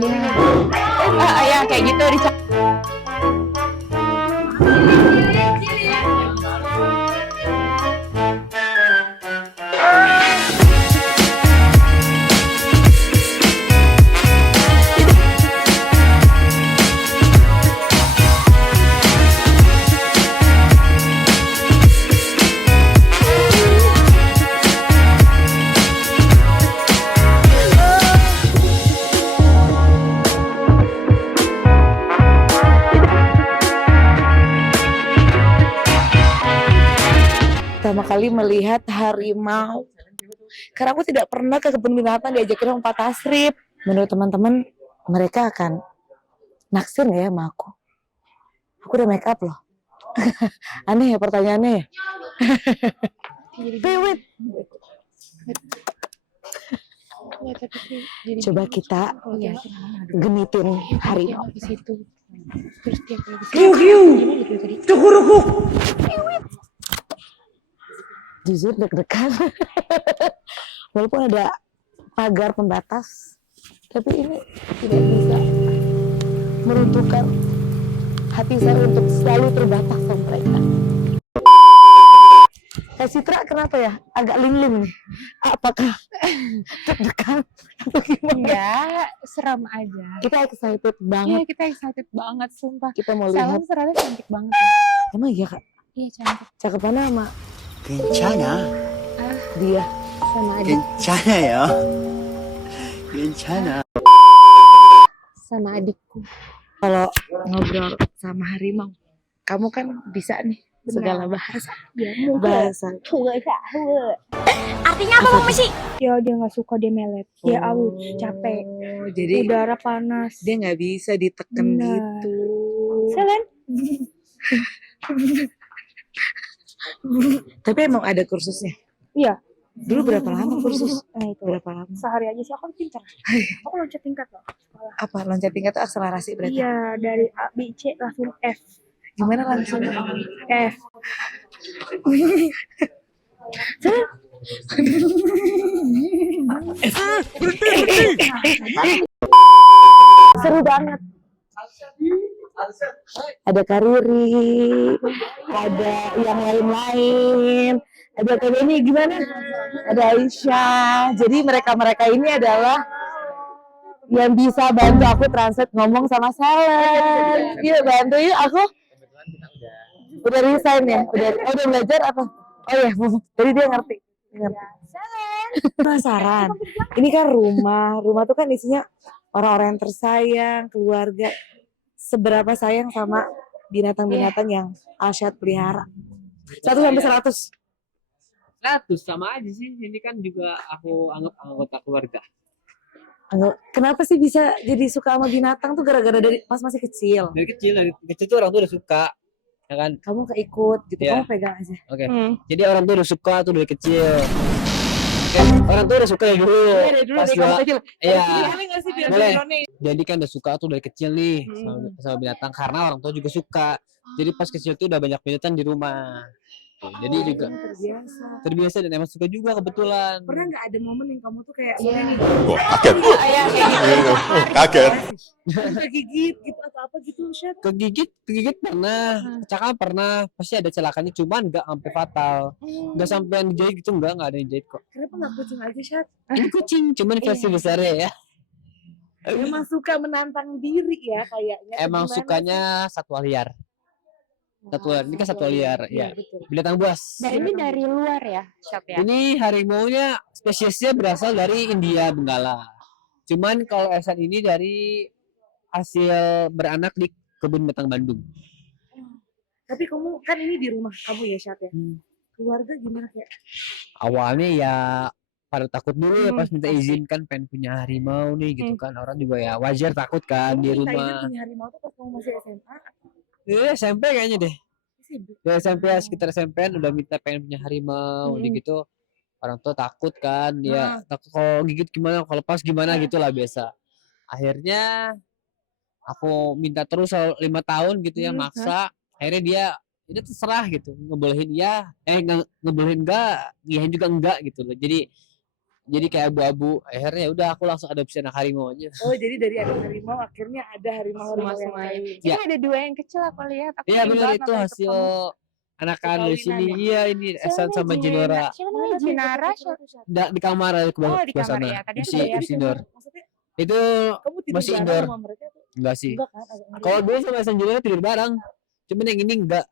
Ya kayak gitu pertama kali melihat harimau. Karena aku tidak pernah ke kebun binatang diajakin sama Pak Tasrif. Menurut teman-teman, mereka akan naksir nggak ya sama aku? Aku udah make up loh. Aneh ya pertanyaannya ya. Wait. Coba kita genitin harimau. Jujur deg-degan. Walaupun ada pagar pembatas, tapi ini tidak bisa meruntuhkan hati saya untuk selalu terbatas sama mereka. Kak Citra kenapa ya? Agak ling-ling nih. Apakah deg-degan atau gimana? Enggak, seram aja. Kita excited banget. Iya, kita excited banget, sumpah. Kita mau lihat. Salon ternyata cantik banget ya. Emang iya Kak? Iya, cantik. Cakepannya sama 괜찮아. dia. Sama adik. 괜찮아요. 괜찮아. Sama adikku. Kalau ngobrol sama harimau, kamu kan bisa nih segala bahasa. Bahasa. Artinya apa Bang Messi? Ya dia nggak suka, dia melet. Dia aus, capek. Jadi Udara panas. dia nggak bisa diteken Benar. gitu. Selen. Tapi emang ada kursusnya. Iya. Dulu berapa lama kursus? Nah itu. Berapa lama? Sehari aja sih aku kan pintar. Aku loncat tingkat loh. Sekolah. Apa loncat tingkat itu akselerasi berarti? Iya, dari A, B, C langsung F. Gimana langsung? F. Seru banget. Ada Kariri, ada yang lain-lain, ada kayak ini gimana? Ada Aisyah. Jadi mereka-mereka ini adalah yang bisa bantu aku translate ngomong sama Selen. Iya bantu yuk aku. Udah resign ya? Udah belajar apa? Oh ya, jadi dia ngerti. Penasaran. Ini kan rumah tuh kan isinya orang-orang yang tersayang, keluarga. Seberapa sayang sama binatang-binatang yang Alsyad pelihara? 1 sampai 100. 100 sama aja sih. Ini kan juga aku anggap anggota keluarga. Kenapa sih bisa jadi suka sama binatang tuh gara-gara dari pas masih kecil? Dari kecil tuh orang tuh udah suka, ya kan? Kamu keikut gitu, Iya. kamu pegang aja. Oke. Jadi orang tuh udah suka tuh dari kecil. Oke, orang tuh udah suka ya dulu. Iya dari dulu Pas dari kamu gua- kecil. Iya. Boleh nggak sih biar Boleh. ironi? Jadi kan udah suka tuh dari kecil nih sama binatang karena orang tua juga suka. Jadi pas kecil tuh udah banyak binatang di rumah. Tuh, jadi juga Terbiasa. terbiasa dan emang suka juga kebetulan. Pernah nggak ada momen yang kamu tuh kayak Iya. nih, kaget. kayak gitu, Kaget. kegigit gitu atau apa gitu, Syed? Kegigit pernah, kecelakaan pernah, pasti ada celakanya, cuman nggak sampai fatal, nggak sampai yang dijahit gitu, nggak ada yang jahit kok. Kenapa nggak kucing aja, Syed? Ini kucing, cuman versi besarnya ya. Emang suka menantang diri ya kayaknya. Emang Gimana sukanya satwa liar. Satwa liar, ini kan satwa liar, Iya, ya. betul. Binatang buas. Dan ini dari luar ya, Shop ya. Ini harimaunya spesiesnya berasal dari India Benggala. Cuman kalau Esan ini dari hasil beranak di kebun binatang Bandung. Tapi kamu kan ini di rumah kamu ya, Syed ya. Keluarga gimana kayak? Awalnya ya pada takut dulu ya pas minta izin kan pengen punya harimau nih gitu kan, orang juga ya wajar takut kan di Kamu minta izin rumah. punya harimau tuh pas kamu masih SMA? SMP kayaknya deh. Masih Ya SMP sekitar SMP-an udah minta pengen punya harimau gitu. Orang tua takut kan, ya takut kalau gigit gimana, kalau lepas gimana gitu lah biasa. Akhirnya aku minta terus 5 tahun gitu ya, maksa. Akhirnya dia itu terserah gitu, ngebolehin iya, ngebolehin enggak, ngiyain juga enggak gitu loh. Jadi jadi kayak abu-abu. Akhirnya udah aku langsung adopsi anak harimau aja. Oh, jadi dari ada harimau akhirnya ada harimau-harimau yang Semuanya. lain. Ini Ya. ada 2 yang kecil aku lihat. Aku Iya ingin benar banget itu nonton hasil ketemu. anakan dari sini. Perkawinan Iya ini Esan sama Jinora. Siapa namanya? Jinara. Di kamar aku Oh, bawa di ke kamar sana. ya. Tadi Di aku lihat. indoor. Maksudnya Itu kamu tidur masih bareng indoor. sama mereka tuh? Enggak sih. Enggak kan? Agak ngeri. Kalau dulu sama Esan Jinora tidur bareng. Cuman yang ini enggak.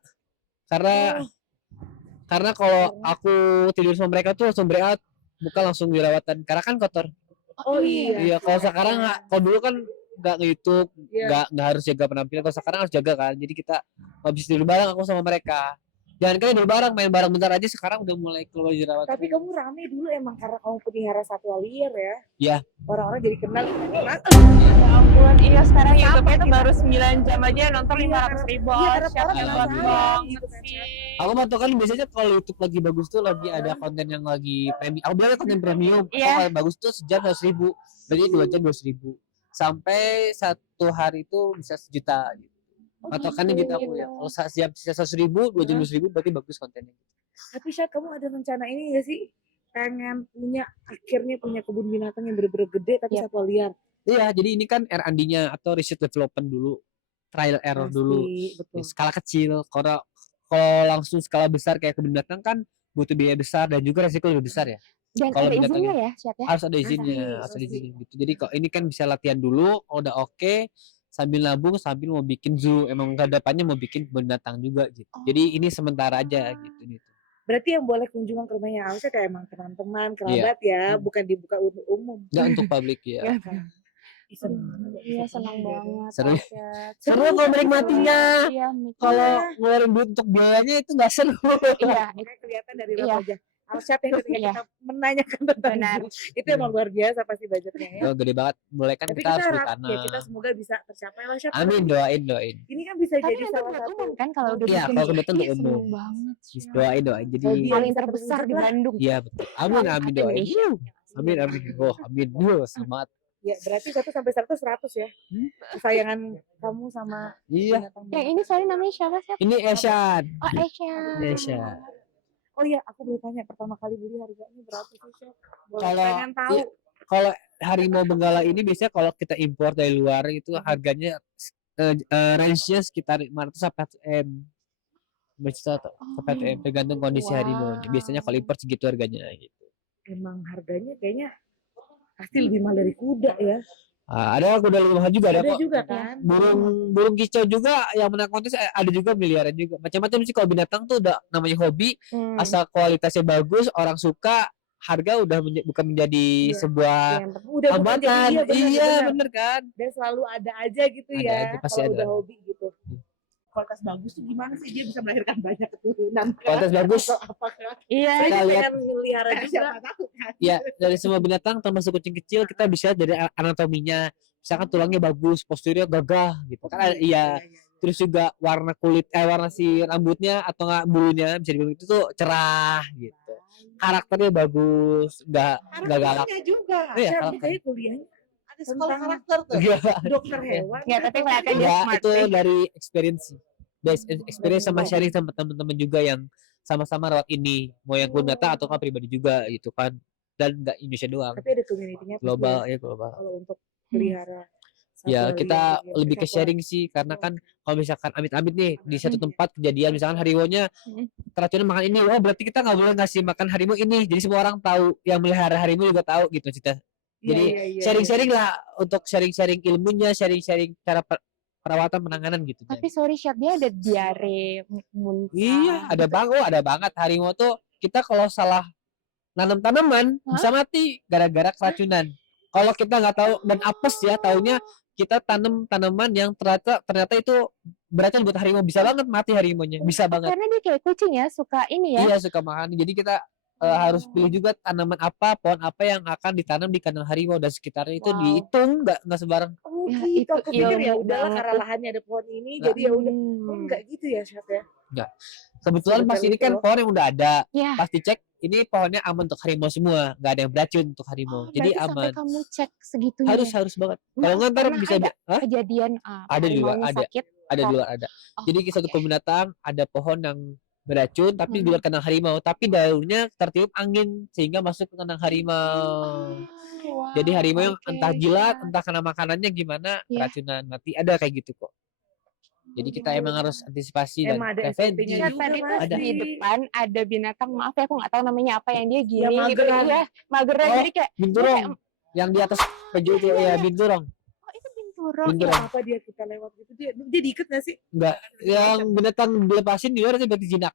Karena kalau aku tidur sama mereka tuh langsung breakout, bukan langsung dirawatan. Karena kan kotor. Oh iya. Iya, kalau sekarang kalau dulu kan nggak nge-YouTube, Iya. nggak harus jaga penampilan. Kalau sekarang harus jaga kan. Jadi kita nggak bisa tidur bareng aku sama mereka. Jangan kan tidur bareng, main bareng bentar aja. Sekarang udah mulai keluar jerawat. Tapi kamu rame dulu emang karena kamu pelihara satwa liar ya. Iya. Orang-orang jadi kenal. Mas, Ya ampun, iya sekarang Sampai YouTube itu kita- baru 9 jam aja nonton 500.000. Iya, karena Siapa orang yang penasaran banget gitu kan, sih. Aku mau kan biasanya kalau YouTube lagi bagus tuh lagi ada konten yang lagi premium. Aku bilang konten premium. Iya. Kalau bagus tuh sejam 100.000. Berarti 2 jam 200.000. Sampai satu hari itu bisa 1 juta. Gitu. Patokannya gitu aku ya. Kalau siap sisa 100.000, 2 jam 200.000 berarti bagus kontennya. tapi Syed, kamu ada rencana ini gak sih? Pengen akhirnya punya kebun binatang yang bener-bener gede tapi Iya. satwa liar. Iya, jadi ini kan R&D-nya atau research development dulu, trial error Pasti, dulu. betul. Ya, skala kecil. Kalau langsung skala besar kayak kebun binatang kan butuh biaya besar dan juga resiko lebih besar ya. Dan Kalau ada binatang izinnya ya, Syat ya. Harus ada izinnya, harus ada izinnya gitu. Jadi kok ini kan bisa latihan dulu, kalau udah oke, sambil nabung sambil mau bikin zoo. Emang ke depannya mau bikin kebun binatang juga gitu. Jadi ini sementara aja gitu. Berarti yang boleh kunjungan ke rumahnya Alsa kayak emang teman-teman, kerabat ya, bukan dibuka untuk umum. Nggak untuk publik ya. Iseng. Iya, senang banget. Seru. Syat. Seru kalau menikmatinya. Iya, menikmati. Kalau ngeluarin duit untuk biayanya itu nggak seru. Iya, Makanya kelihatan dari Iya. raut wajah Alsyad yang ketika Iya. kita menanyakan tentang Benar. itu emang luar biasa pasti budgetnya ya. Oh, gede banget. Mulai kan Tapi kita harus beli harap tanah. ya kita semoga bisa tercapai lah Syad. Amin, doain. Ini kan bisa Tapi jadi nanti salah buat satu umum kan kalau udah Iya, bikin kalau gitu. kebetulan Iya, untuk seneng umum. banget. Syat. Doain. Jadi Hobi yang Paling bisa terbesar di terwujud lah. Bandung. iya betul. Amin doain. Indonesia. Amin. Oh, amin. Semangat. Ya berarti 1 sampai 100 ya. Kesayangan kamu sama Iya. binatang. Yang ini sorry namanya siapa sih? Ini Eshan. Oh, Esha. Oh iya, aku boleh tanya pertama kali beli harganya berapa sih Syad? Boleh Kalau pengen tahu. iya, kalau harimau benggala ini biasanya kalau kita impor dari luar itu harganya range-nya sekitar 500 sampai 1 M. Sampai 1 M tergantung kondisi harimau. Biasanya kalau impor segitu harganya gitu. Emang harganya kayaknya pasti lebih mahal dari kuda ya. Ada kuda rumah juga ada Ada kok. juga kan. Burung kicau juga yang menang kontes ada juga miliaran juga. Macam-macam sih kalau binatang tuh udah namanya hobi, asal kualitasnya bagus, orang suka, harga udah bukan menjadi Iya. sebuah Yang penting udah bukan jadi hambatan. Iya, benar. bener kan? Dan selalu ada aja gitu Ada ya. aja, pasti Kalau ada. udah hobi gitu. Kualitas bagus tuh gimana sih dia bisa melahirkan banyak keturunan? Kualitas bagus. Atau apakah? Iya. Saya Kita lihat. pengen melihara juga. Siapa tahu kan. Ya, dari semua binatang termasuk kucing kecil kita bisa lihat dari anatominya. Misalkan tulangnya bagus, posturnya gagah gitu kan. Iya. Terus juga warna warna si rambutnya atau enggak bulunya bisa dibilang itu tuh cerah gitu. Karakternya bagus, enggak galak. Karakternya juga. Iya, Saya karakter. kayak kuliahnya ada sekolah Tentang- karakter tuh. Enggak, Dokter hewan. Ya, tapi kelihatan dia enggak, smart itu sih. dari experience. Experience sama sharing sama teman-teman juga yang sama-sama rawat ini, mau yang binatang atau kan pribadi juga gitu kan. Dan enggak Indonesia doang. Tapi ada community-nya pasti Global ya, ya global. kalau untuk pelihara. Ya satwa kita liar gitu, lebih ke satwa- sharing sih karena kan kalau misalkan amit-amit nih di satu tempat kejadian misalkan harimaunya keracunan makan ini, oh berarti kita nggak boleh ngasih makan harimau ini, jadi semua orang tahu, yang melihara harimau juga tahu gitu kita. Iya, Jadi iya, sharing-sharing lah untuk sharing-sharing ilmunya, sharing-sharing cara perawatan penanganan gitu. Tapi sorry Syat, dia ada diare, muntah. Iya, ada banget harimau tuh kita kalau salah nanam tanaman bisa mati gara-gara keracunan. Kalau kita nggak tahu dan apes ya taunya kita tanam tanaman yang ternyata itu beracun buat harimau, bisa banget mati harimaunya, bisa banget. Karena dia kayak kucing ya, suka ini ya. Iya suka makan. Jadi kita harus pilih juga tanaman apa, pohon apa yang akan ditanam di kandang harimau dan sekitarnya itu Wow. dihitung, nggak sembarang. Oh Ya, gitu, itu aku pikir ya ilmu udahlah banget. karena lahannya ada pohon ini, Nggak. jadi ya udah. Oh, enggak gitu ya Syat ya. Kebetulan pas Sebetulnya ini itu kan loh. pohon yang udah ada, Ya. pas dicek ini pohonnya aman untuk harimau semua, nggak ada yang beracun untuk harimau, jadi Berarti sampai aman. kamu cek segitunya. Harus banget. Nah, Kalau nggak ntar pernah bisa ada Hah? kejadian Ada juga, harimaunya ada. sakit. Ada Oh, di luar ada. Oh, Jadi satu oke. kebun binatang ada pohon yang beracun tapi di luar kandang harimau, tapi daunnya tertiup angin sehingga masuk ke kandang harimau. Wow, Jadi harimau yang oke. entah jilat, entah kena makanannya gimana, Iya. keracunan mati, ada kayak gitu kok. Jadi kita emang harus antisipasi dan Emang ada preventif. SOP-nya Nah, juga, tadi tuh Mas. Ada. di depan ada binatang, maaf ya aku nggak tahu namanya apa yang dia gini gitu. mageran. Iya, mageran. Oh, Jadi kayak Binturong yang di atas peju itu ya binturong. oh itu binturong. Binturong. Apa dia kita lewat gitu dia diikat nggak sih? Enggak, yang binatang dilepasin di luar itu berarti jinak.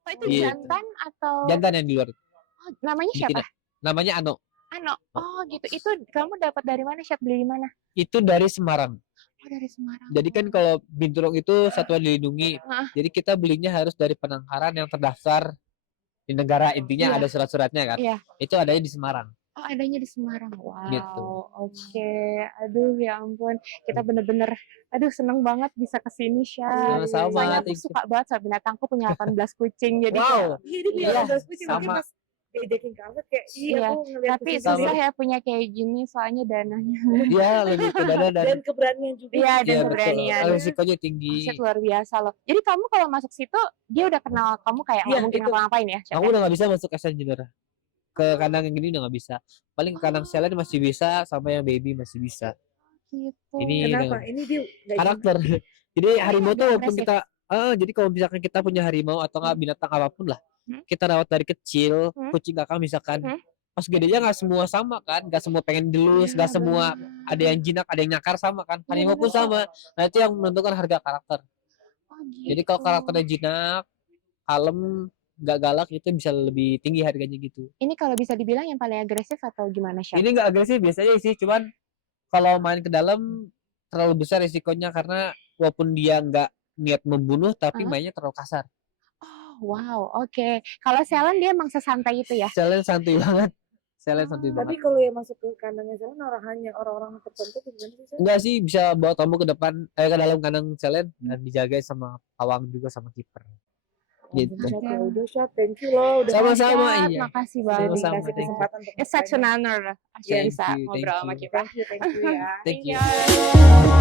Oh itu Gitu. jantan atau Jantan yang di luar. oh, namanya siapa? Betina. Namanya Ano. Ano. Oh gitu. Itu kamu dapat dari mana? Siap beli di mana? Itu dari Semarang. Oh dari Semarang. Jadi kan kalau binturong itu satwa dilindungi. Heeh. Jadi kita belinya harus dari penangkaran yang terdaftar di negara, intinya Iya. ada surat-suratnya kan. Iya. Itu adanya di Semarang. Oh adanya di Semarang. Wow. Gitu. Oke. Aduh ya ampun. Kita bener-bener aduh seneng banget bisa kesini Syah. Sama-sama, Soalnya aku thank you. suka banget sama binatang. Aku punya 18 kucing. Jadi Wow. Iya dia bilang Iya, ada kucing mungkin sama. pas diajakin ke Alfred kayak Iya, aku ngeliat tapi kucing Sama. susah sendiri. ya punya kayak gini soalnya dananya. Dia lebih ke dada dan Dan keberanian juga. Iya, dan iya, betul. keberanian. Risikonya tinggi. Aset luar biasa loh. Jadi kamu kalau masuk situ dia udah kenal kamu kayak nggak Iya, mungkin itu. ngapa-ngapain ya? Syah, Aku ya? udah nggak bisa masuk Asian Junior. Ke kandang yang gini udah nggak bisa. Paling ke kandang Selen masih bisa, sama yang baby masih bisa. Gitu. Ini Kenapa? Ini dia nggak karakter. Jadi harimau tuh walaupun agresif. kita jadi kalau misalkan kita punya harimau atau nggak binatang apapun lah, Hmm. kita rawat dari kecil, Hmm. kucing kakak misalkan, Hmm. pas gedenya nggak semua sama kan, nggak semua pengen dilus, nggak semua ada yang jinak, ada yang nyakar sama kan, harimau pun sama. Nah itu yang menentukan harga karakter. Oh, Jadi kalau gitu. karakternya jinak, kalem, nggak galak itu bisa lebih tinggi harganya gitu. Ini kalau bisa dibilang yang paling agresif atau gimana Syah? Ini nggak agresif biasanya sih, cuman kalau main ke dalam terlalu besar risikonya karena walaupun dia nggak niat membunuh tapi Heeh. mainnya terlalu kasar. Oh, wow, oke. Kalau Selen dia emang sesantai itu ya? Selen santuy banget. Selen santuy Oh. Tapi banget. kalau yang masuk ke kandangnya sana hanya orang-orang tertentu tuh gimana sih? Sel? Enggak sih, bisa bawa tamu ke depan ke dalam kandang Selen dan dijaga sama pawang juga sama kiper. Gitu. Syah, ya udah Syah, thank you loh udah Sama-sama, Syah, iya. Makasih udah banget. Sama-sama, dikasih thank you. kesempatan untuk It's such an honor Syah Thank bisa you, thank ngobrol sama you. kita. Thank you ya. Thank you. Iya.